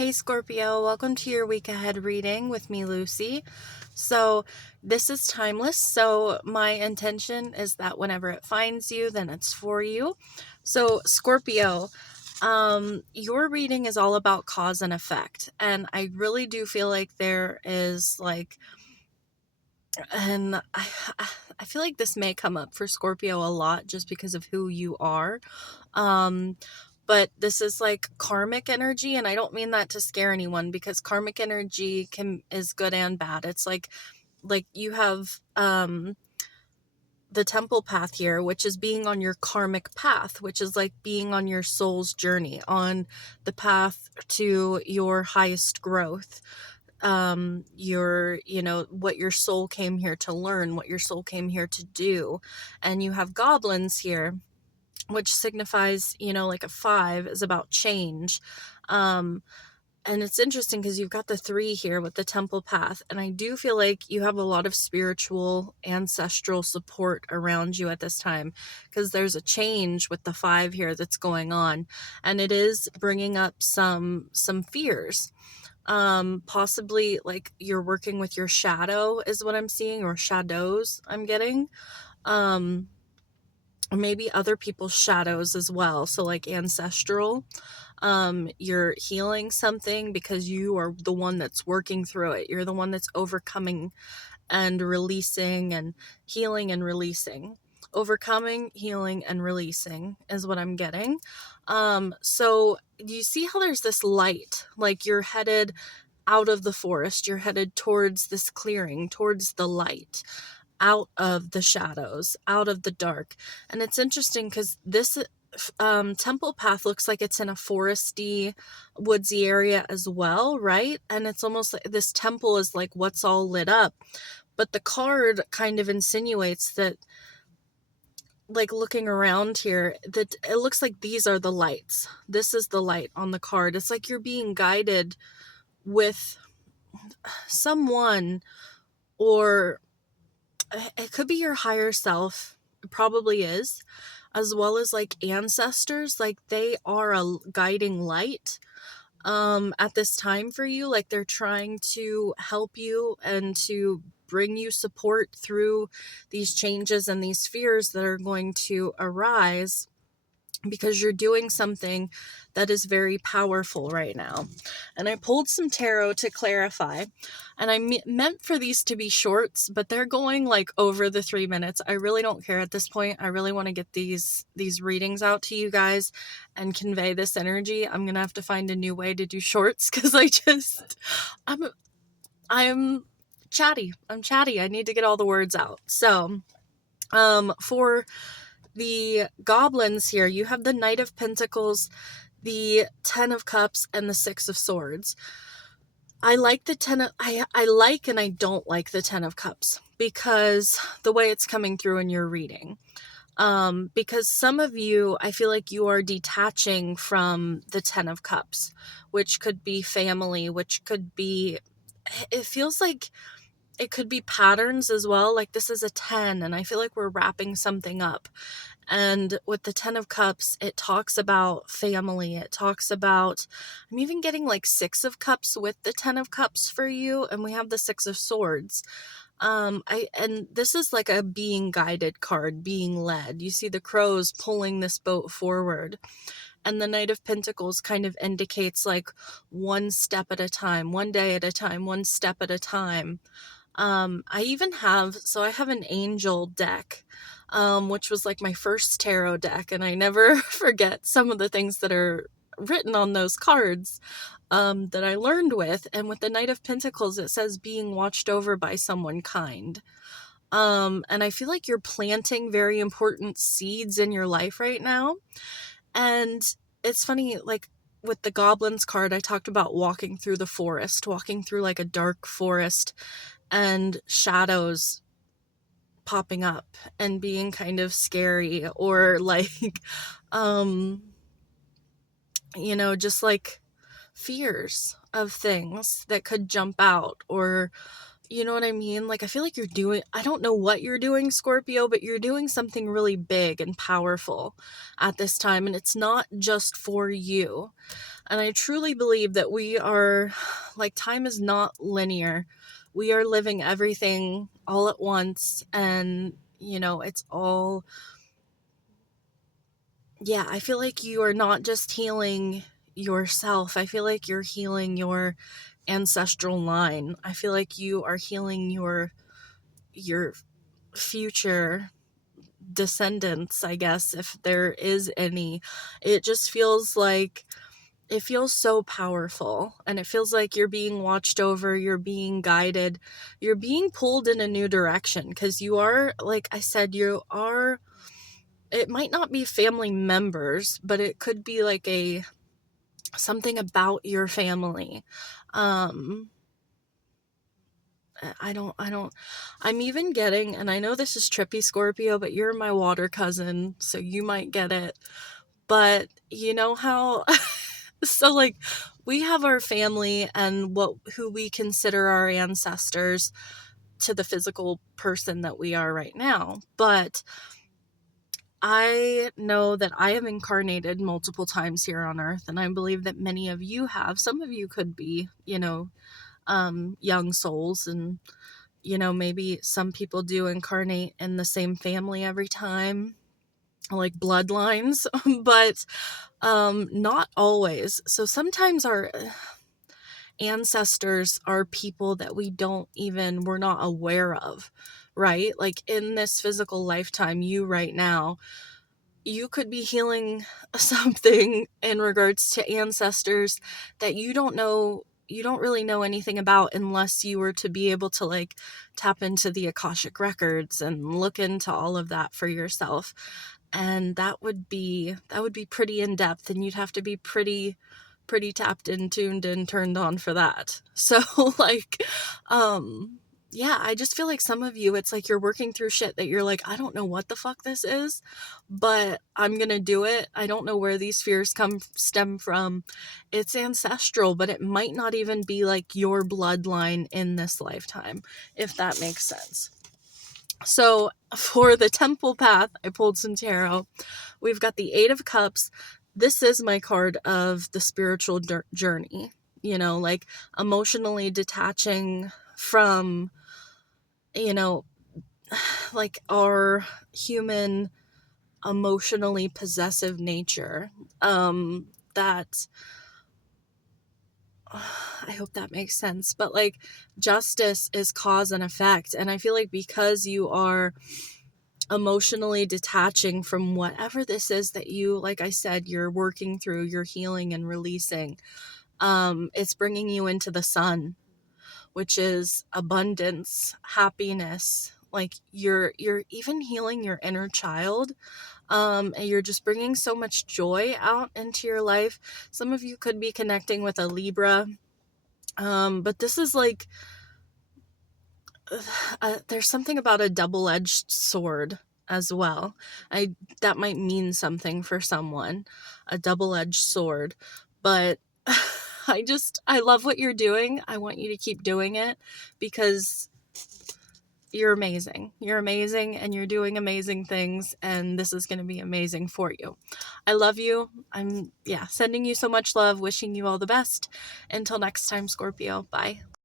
Hey Scorpio, welcome to your week ahead reading with me, Lucy. So this is timeless. So my intention is that whenever it finds you, then it's for you. So Scorpio, your reading is all about cause and effect. And I really do feel like there is and I feel like this may come up for Scorpio a lot just because of who you are. Um, but this is like karmic energy, and I don't mean that to scare anyone because karmic energy is good and bad. It's like you have the temple path here, which is being on your karmic path, which is like being on your soul's journey, on the path to your highest growth. What your soul came here to learn, what your soul came here to do. And you have goblins here, which signifies, like a 5 is about change. And it's interesting because you've got the 3 here with the temple path. And I do feel like you have a lot of spiritual ancestral support around you at this time, because there's a change with the 5 here that's going on. And it is bringing up some fears. Possibly like you're working with your shadow is what I'm seeing, or shadows I'm getting. Or maybe other people's shadows as well. So like ancestral. You're healing something because you are the one that's working through it. You're the one that's overcoming and releasing, and healing and releasing. Overcoming, healing, and releasing is what I'm getting. So do you see how there's this light? Like you're headed out of the forest. You're headed towards this clearing, towards the light, out of the shadows, out of the dark. And it's interesting because this temple path looks like it's in a foresty, woodsy area as well, right? And it's almost like this temple is like what's all lit up. But the card kind of insinuates that, like looking around here, that it looks like these are the lights. This is the light on the card. It's like you're being guided with someone, or it could be your higher self. It probably is, as well as like ancestors. Like they are a guiding light at this time for you. Like they're trying to help you and to bring you support through these changes and these fears that are going to arise, because you're doing something that is very powerful right now. And I pulled some tarot to clarify, and I meant for these to be shorts, but they're going like over the 3 minutes. I really don't care at this point. I really want to get these readings out to you guys and convey this energy. I'm gonna have to find a new way to do shorts because I'm chatty. I'm chatty. I need to get all the words out. So for the goblins here, you have the Knight of Pentacles, the 10 of Cups, and the 6 of Swords. I like the 10 of, I like and I don't like the 10 of Cups because the way it's coming through in your reading. Because some of you, I feel like you are detaching from the 10 of Cups, which could be family, which could be, it feels like it could be patterns as well. Like this is a 10, and I feel like we're wrapping something up. And with the 10 of Cups, it talks about family. It talks about, I'm even getting like 6 of Cups with the 10 of Cups for you. And we have the 6 of Swords. And this is like a being guided card, being led. You see the crows pulling this boat forward. And the Knight of Pentacles kind of indicates like one step at a time, one day at a time, one step at a time. I have an angel deck, which was like my first tarot deck, and I never forget some of the things that are written on those cards, that I learned with. And with the Knight of Pentacles, it says being watched over by someone kind. And I feel like you're planting very important seeds in your life right now. And it's funny, like with the Goblins card, I talked about walking through the forest, walking through like a dark forest, and shadows popping up and being kind of scary, or like just like fears of things that could jump out, or You know what I mean? Like, I feel like I don't know what you're doing, Scorpio, but you're doing something really big and powerful at this time, and it's not just for you. And I truly believe that like, time is not linear. We are living everything all at once, and, it's all, yeah, I feel like you are not just healing yourself. I feel like you're healing your ancestral line. I feel like you are healing your future descendants, I guess, if there is any. It just feels like it feels so powerful, and it feels like you're being watched over, you're being guided, you're being pulled in a new direction, because you are, like I said, it might not be family members, but it could be like something about your family. um I'm even getting, and I know this is trippy, Scorpio, but you're my water cousin, so you might get it. But you know how, so, like, we have our family and who we consider our ancestors to the physical person that we are right now. But I know that I have incarnated multiple times here on Earth, and I believe that many of you have. Some of you could be, young souls, and maybe some people do incarnate in the same family every time, like bloodlines, but not always. So sometimes our ancestors are people that we're not aware of, right? Like, in this physical lifetime, you right now, you could be healing something in regards to ancestors that you don't really know anything about, unless you were to be able to, like, tap into the Akashic records and look into all of that for yourself. And that would be pretty in depth, and you'd have to be pretty tapped and tuned and turned on for that. So, like, yeah, I just feel like some of you, it's like you're working through shit that you're like, I don't know what the fuck this is, but I'm gonna do it. I don't know where these fears stem from. It's ancestral, but it might not even be like your bloodline in this lifetime, if that makes sense. So for the temple path, I pulled some tarot. We've got the Eight of Cups. This is my card of the spiritual journey, like emotionally detaching from, you know, like our human emotionally possessive nature. That I hope that makes sense. But, like, justice is cause and effect. And I feel like because you are emotionally detaching from whatever this is that you, like I said, you're working through, you're healing and releasing, it's bringing you into the sun, which is abundance, happiness. Like, you're even healing your inner child. And you're just bringing so much joy out into your life. Some of you could be connecting with a Libra. But this is like, there's something about a double-edged sword as well. That might mean something for someone, a double-edged sword. But I love what you're doing. I want you to keep doing it, because you're amazing. You're amazing, and you're doing amazing things, and this is going to be amazing for you. I love you. I'm sending you so much love, wishing you all the best. Until next time, Scorpio. Bye.